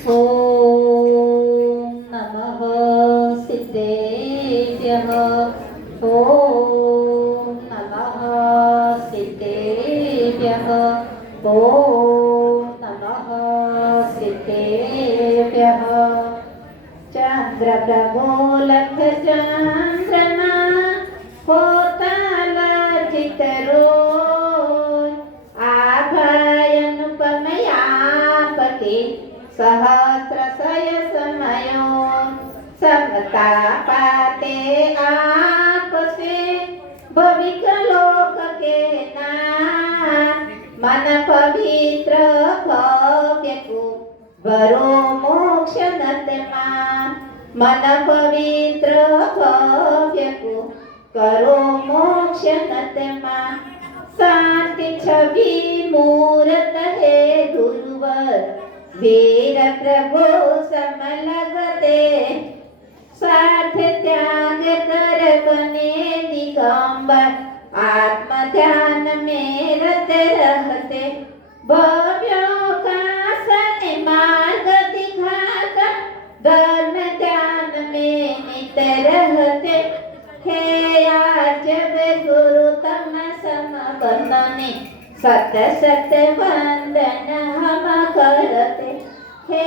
ॐ नमः सिद्धेभ्यः। ॐ नमः सिद्धेभ्यः। ॐ नमः सिद्धेभ्यः। चन्द्रप्रभो लक्षचन्द्रमा कोतालचितरोय आभयनुपमयापति सहस्रशय समयो समतापाते आपसे भविक लोक के नाथ मन पवित्र भव्य को वरो मोक्ष नतमा मन पवित्र भव्य को करो मोक्ष नतमा शांति छवि मूरत है गुरुवर वीर प्रभु समलगते साथ त्याग कर बने दिगंबर आत्म ध्यान में रत रहते भव्यों का सन मार्ग दिखाता धर्म ध्यान में नित रहते हे आजब गुरु तम समबंधने सत सत वंदन हम करते हे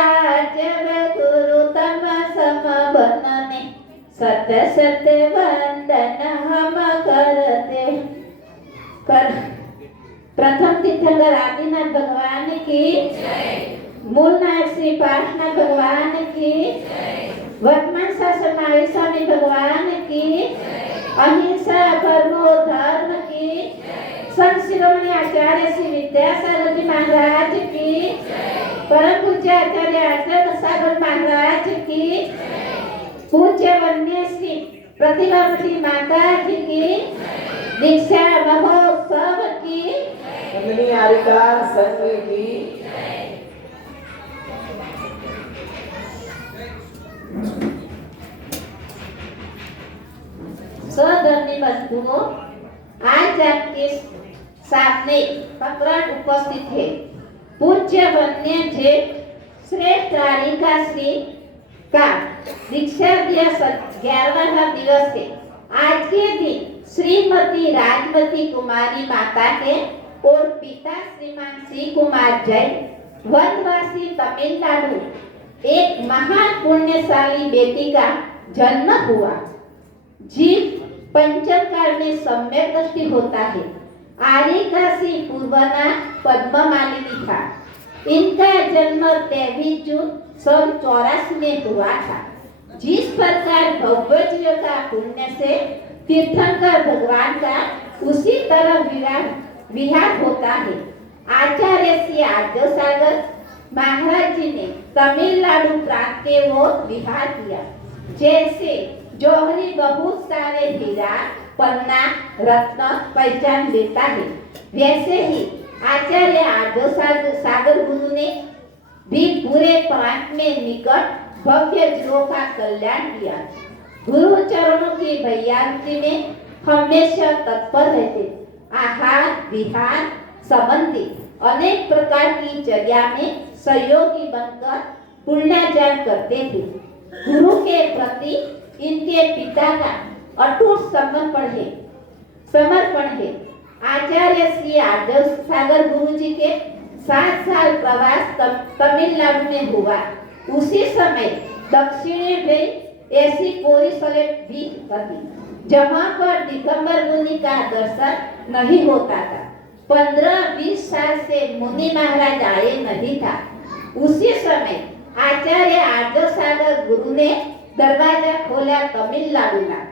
आजब गुरु तम समबंधने सत सत वंदन हम करते कर प्रथम तीर्थंकर आदिनाथ भगवान की मूल नायक श्री पार्श्वनाथ भगवान की वर्तमान शासन स्वामी भगवान की अहिंसा परमो धर्म की संत शिरोमणि आचार्य श्री विद्यासागर जी महाराज की परम पूज्य आचार्य आचार्य सागर महाराज की पूज्य वन्य श्री प्रतिभावती माता जी की दीक्षा महोत्सव की आरिकार संघ की सधर्मी बंधुओं, आज आपके सामने प्रकरण उपस्थित है। पूज्य वन्य जे श्रेष्ठ रारिका श्री का दीक्षा दिवस 11वां दिवस है। आज के दिन श्रीमती राजमती कुमारी माता है और पिता श्रीमान श्री कुमार जैन वनवासी तमिलनाडु एक महान पुण्यशाली बेटी का जन्म हुआ। जीव पंचम काल में सम्यक दृष्टि होता है। आर्यकाशी पूर्वना पद्ममालिनी था। इनका जन्म 23 जून सन 84 में हुआ था। जिस प्रकार भव्य जीव का पुण्य से तीर्थंकर भगवान का उसी तरह विहार होता है। आचार्य श्री आद्यसागर महाराज जी ने तमिलनाडु प्रांत के ओर विहार किया। जैसे जौहरी बहुत सारे हीरा पन्ना रत्न पहचान लेता है, वैसे ही आचार्य आद्यसागर गुरु ने भी पूरे प्रांत में निकट भव्य जीवों का कल्याण किया। गुरु चरणों की भैयावृत्ति में हमेशा तत्पर रहते। आहार विहार संबंधी अनेक प्रकार की चर्या में सहयोगी बनकर पुण्यार्जन करते थे। गुरु के प्रति इनके पिता का अटूट समर्पण है। आचार्य श्री आद्यसागर गुरु जी के 7 साल प्रवास तमिलनाडु में हुआ। उसी समय दक्षिणी में ऐसी कोरी सलेट भी बनी जहाँ पर दिगंबर मुनि का दर्शन नहीं होता था। 15-20 साल से मुनि महाराज आए नहीं था। उसी समय आचार्य आद्यसागर गुरु ने दरवाजा खोला तमिलनाडु में।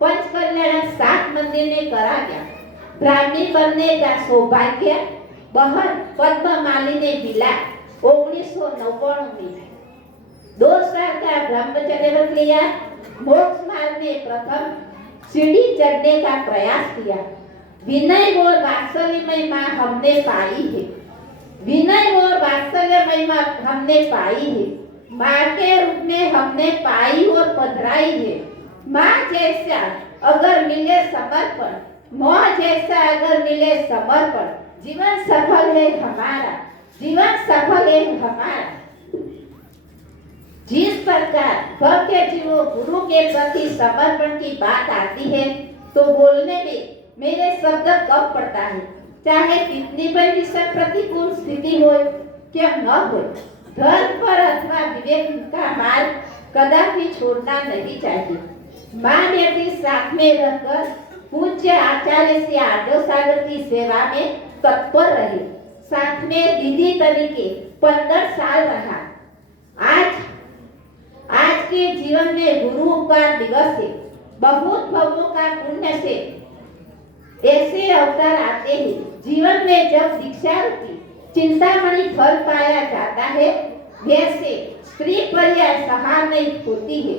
पंचकल्याण 7 मंदिर में करा गया। ब्राह्मी बनने का सौभाग्य बहन पद्ममाली ने मिला। 1999 में 2 साल का ब्रह्मचर्य रख लिया। मोक्ष मार्ग में प्रथम सीढ़ी चढ़ने का प्रयास किया। विनय और वात्सल्यमय माँ हमने पाई है। विनय और वात्सल्यमय माँ हमने पाई है। माँ के रूप में हमने पाई और पधराई है। माँ जैसा अगर मिले समर्पण, माँ जैसा अगर मिले समर्पण, जीवन सफल है हमारा। जीवन सफल है हमारा। जिस प्रकार भव्य जीवों गुरु के प्रति समर्पण की बात आती है तो बोलने में मेरे शब्द कम पड़ता है, चाहे कितनी बड़ी प्रतिकूल स्थिति हो क्या न हो। धर्म पर अथवा विवेक का मार्ग कदापि छोड़ना नहीं चाहिए। माँ बेटी साथ में रहकर पूज्य आचार्य श्री आर्य सागर की सेवा में तत्पर रहे। साथ में दीदी तरीके 15 साल रहा। आज के जीवन में गुरु उपकार दिवस है। बहुत भवों का पुण्य से ऐसे अवतार आते हैं। जीवन में जब दीक्षा रूपी चिंतामणि फल पाया जाता है, वैसे स्त्री पर्याय सहार नहीं होती है,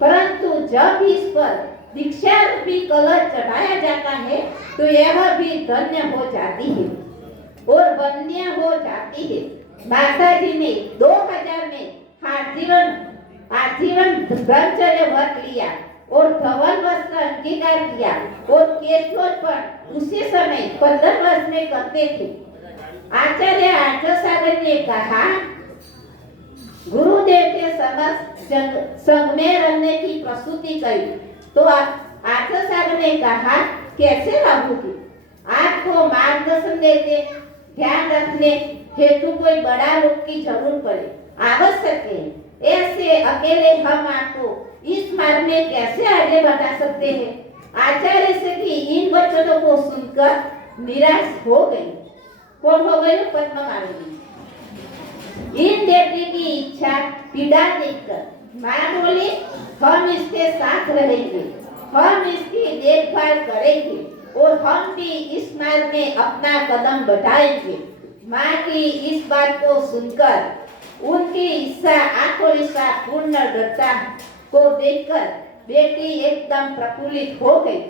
परंतु जब इस पर दीक्षा रूपी कलश चढ़ाया जाता है तो यह भी धन्य हो जाती है और वन्य हो जाती है। माता जी ने 2000 में आजीवन ब्रह्मचर्य व्रत लिया और धवल वस्त्र अंगीकार किया और केशोत्पन्न उसी समय 15 वर्ष में करते थे। आचार्य आर्य सागर ने कहा, गुरुदेव के समक्ष संग में रहने की प्रस्तुति कही तो आर्य सागर ने कहा, कैसे रहूंगी? आपको मार्गदर्शन देते ध्यान रखने हेतु कोई बड़ा लोग की जरूर पड़े, आवश्यक है। ऐसे अकेले हम आपको इस मार्ग में कैसे आगे बढ़ा सकते हैं? आचार्य से की इन वचनों को सुनकर निराश हो गई। कौन हो गई? पद्मावती। इन बेटी की इच्छा पीड़ा देखकर माँ बोली, हम इसके साथ रहेंगे, हम इसकी देखभाल करेंगे और हम भी इस मार्ग में अपना कदम बढ़ाएंगे। माँ की इस बात को सुनकर उनकी इच्छा आत्मविश्वा पूर्ण दृढ़ता को देखकर बेटी एकदम प्रफुल्लित हो गई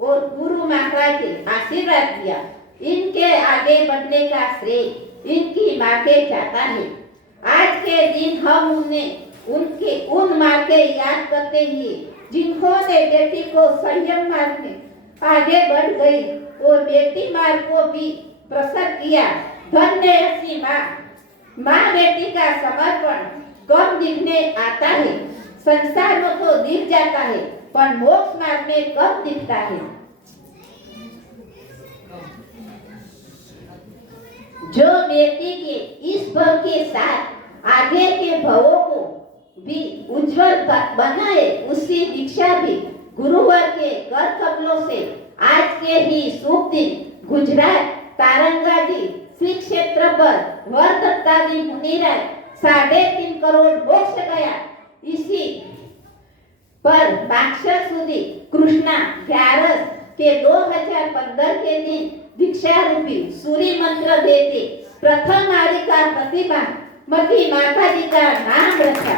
और गुरु महाराज ने आशीर्वाद दिया। इनके आगे बढ़ने का श्रेय इनकी माँ के जाता है। आज के दिन हम उन माँ के याद करते हुए जिन्होंने बेटी को संयम मार्ग में आगे बढ़ गई और बेटी मार्ग को भी प्रसन्न किया। धन्य ऐसी माँ बेटी का समर्पण कम दिखने आता है, संसार में तो दिख जाता है पर मोक्ष मार्ग में कम दिखता है। जो बेटी के इस भव के साथ आगे के भवों को भी उज्जवल बनाए, उसकी दीक्षा भी गुरुवर के कर कमलों से आज के ही शुभ दिन गुजरात तारंगाजी श्री क्षेत्र पर वर्धत्तादी मुनिराज 3.5 करोड़ मोक्ष गया। इसी पर माक्षर सुधी कृष्णा 11 के 2015 के दिन दीक्षा रूपी सूर्य मंत्र देते प्रथम आदि का प्रतिभा मती माता जी का नाम रखा।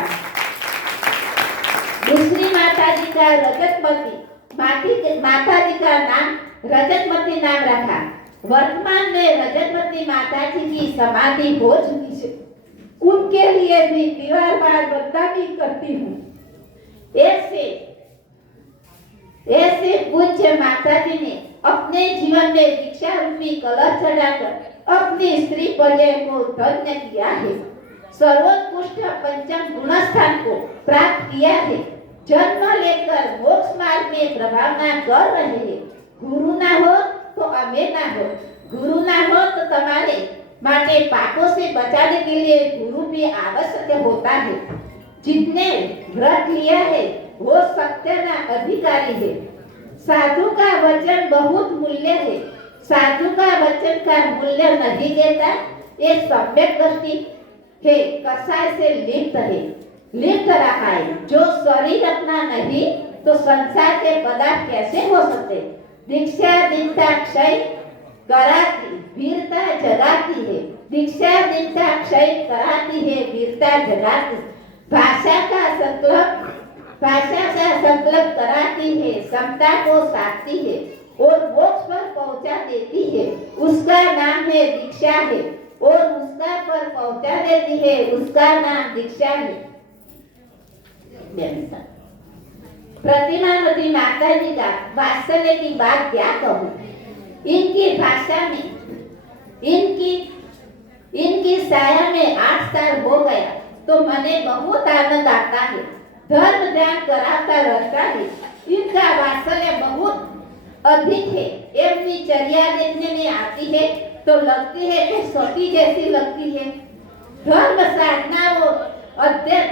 दूसरी माता जी का रजतमती माता जी का नाम रजतमती नाम रखा। वर्तमान में रजतमती माता जी की समाधि हो चुकी है, उनके लिए भी दीवार बार बदनामी करती हूँ। ऐसे पूज्य माता जी ने अपने जीवन में दीक्षा रूपी कलश चढ़ाकर अपनी स्त्री पर्याय को धन्य किया है, सर्वोत्कृष्ट पंचम गुणस्थान को प्राप्त किया है, जन्म लेकर मोक्ष मार्ग में प्रभावना कर रहे हैं। गुरु ना हो तो अमे ना हो, गुरु ना हो तो तुम्हारे माटे पापों से बचाने के लिए गुरु भी आवश्यक होता है। जितने व्रत लिया है वो सत्य ना अधिकारी है। साधु का वचन बहुत मूल्य है, साधु का वचन का मूल्य नहीं देता, ये सम्यक दृष्टि है, कसाय से लिप्त रहा है। जो शरीर अपना नहीं तो संसार के पदार्थ कैसे हो सकते? दीक्षा दीनता क्षय कराती वीरता जगाती है, दीक्षा दीनता क्षय कराती है, वीरता जगाती। भाषा का संकल्प कराती है, समता को साधती है और मोक्ष पर पहुंचा देती है, उसका नाम है दीक्षा है, और उसका पर पहुंचा देती है, उसका नाम दीक्षा है। प्रतिमावती माता जी का वात्सल्य की बात क्या कहूँ। इनकी भाषा में इनकी इनकी साया में 8 साल हो गया तो मने बहुत आनंद आता है। धर्म ध्यान कराता रहता है। इनका वात्सल्य बहुत अधिक है। एमनी चर्या देखने में आती है तो लगती है कि सती जैसी लगती है। धर्म साधना वो अध्ययन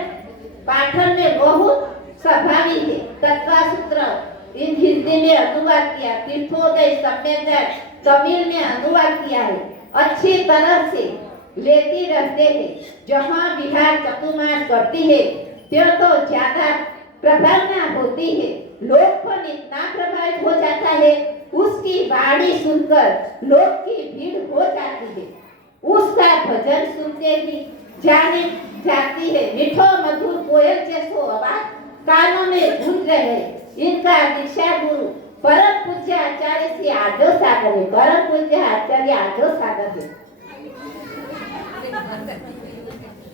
पाठन में बहुत स्वाभावी है। तत्वसूत्र इन हिंदी में अनुवाद किया, तीर्थोदय सम्मेलन तमिल में अनुवाद किया है। अच्छी तरह से लेती रहते हैं। जहाँ विहार चतुर्मास करती है त्यों तो ज्यादा प्रभावना होती है। लोग पर इतना प्रभावित हो जाता है, उसकी वाणी सुनकर लोग की भीड़ हो जाती है। उसका भजन सुनते ही जाने जाती है। मीठो मधुर कोयल जैसो आवाज कानों में गूंज रहे। इनका दीक्षा गुरु परम पूज्य आचार्य श्री आदो सागर है। परम पूज्य आचार्य आदो सागर है।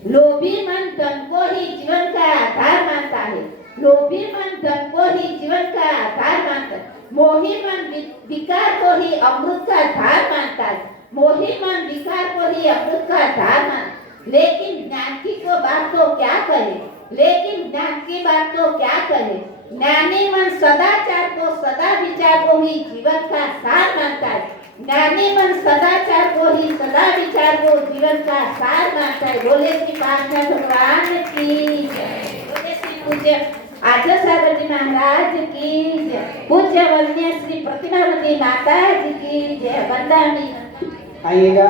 लोभी मन धन को ही जीवन का आधार मानता है। लोभी मन धन को ही जीवन का आधार मानता है। मोही मन विकार को ही अमृत का धार मानता है। मोही मन विकार को ही अमृत का धार मानता है। लेकिन ज्ञान की को बात तो क्या कहे। लेकिन ज्ञान की बात तो क्या कहे। ज्ञानी मन सदाचार को सदा विचार को ही जीवन का सार मानता है। ज्ञानी मन सदाचार को ही सदा विचार को जीवन का सार मानता है। बोले श्री पार्थ भगवान की जय। बोले श्री पूज्य आचार्य सागर जी महाराज की जय। पूज्य वन्य श्री प्रतिभावती माता जी की जय। वंदनी आइएगा।